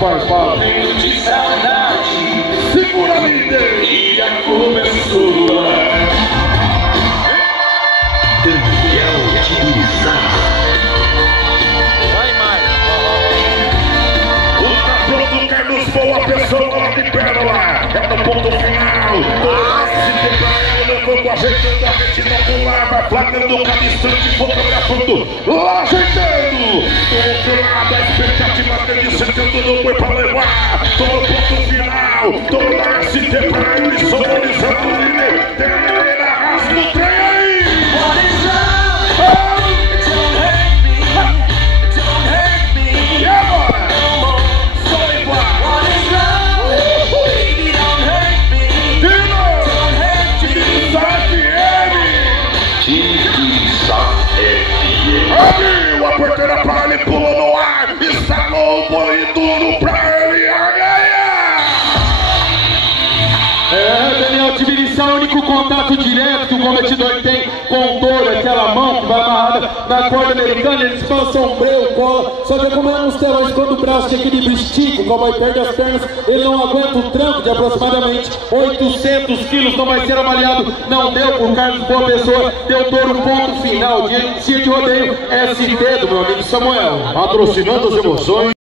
farpado. Segura a líder. E a começou. Daniel Tibiriçá. Vai mais. O tá pronto, Carlos Boa, pessoa de pérola. É no ponto final. Se preparando, levando, ajeitando a retina com lava, flagrando cada instante, fotografando, lá ajeitando. Do outro lado, a expectativa dele sentando no boi pra levar. Tô no ponto final. Tô na ST pra ele, sonorizando o líder. Termina a raça do trem aí. E agora? Só igual. Abriu a porteira pra ele, pulou no ar, instalou o boi duro pra ele, ai, ai, ai. Daniel Tibiriçá, o único contato direto que o competidor tem com o touro, aquela mão que vai amarrada na corda americana, eles passam o freio, cola, só que como é nos telões, quando o braço de equilíbrio estica, o cowboy perde as pernas, ele não aguenta o tranco de aproximadamente 800 quilos, não vai ser avaliado, não deu por Carlos Boa Pessoa, deu touro ponto final, dia de rodeio, ST do meu amigo Samuel. Patrocinando as emoções.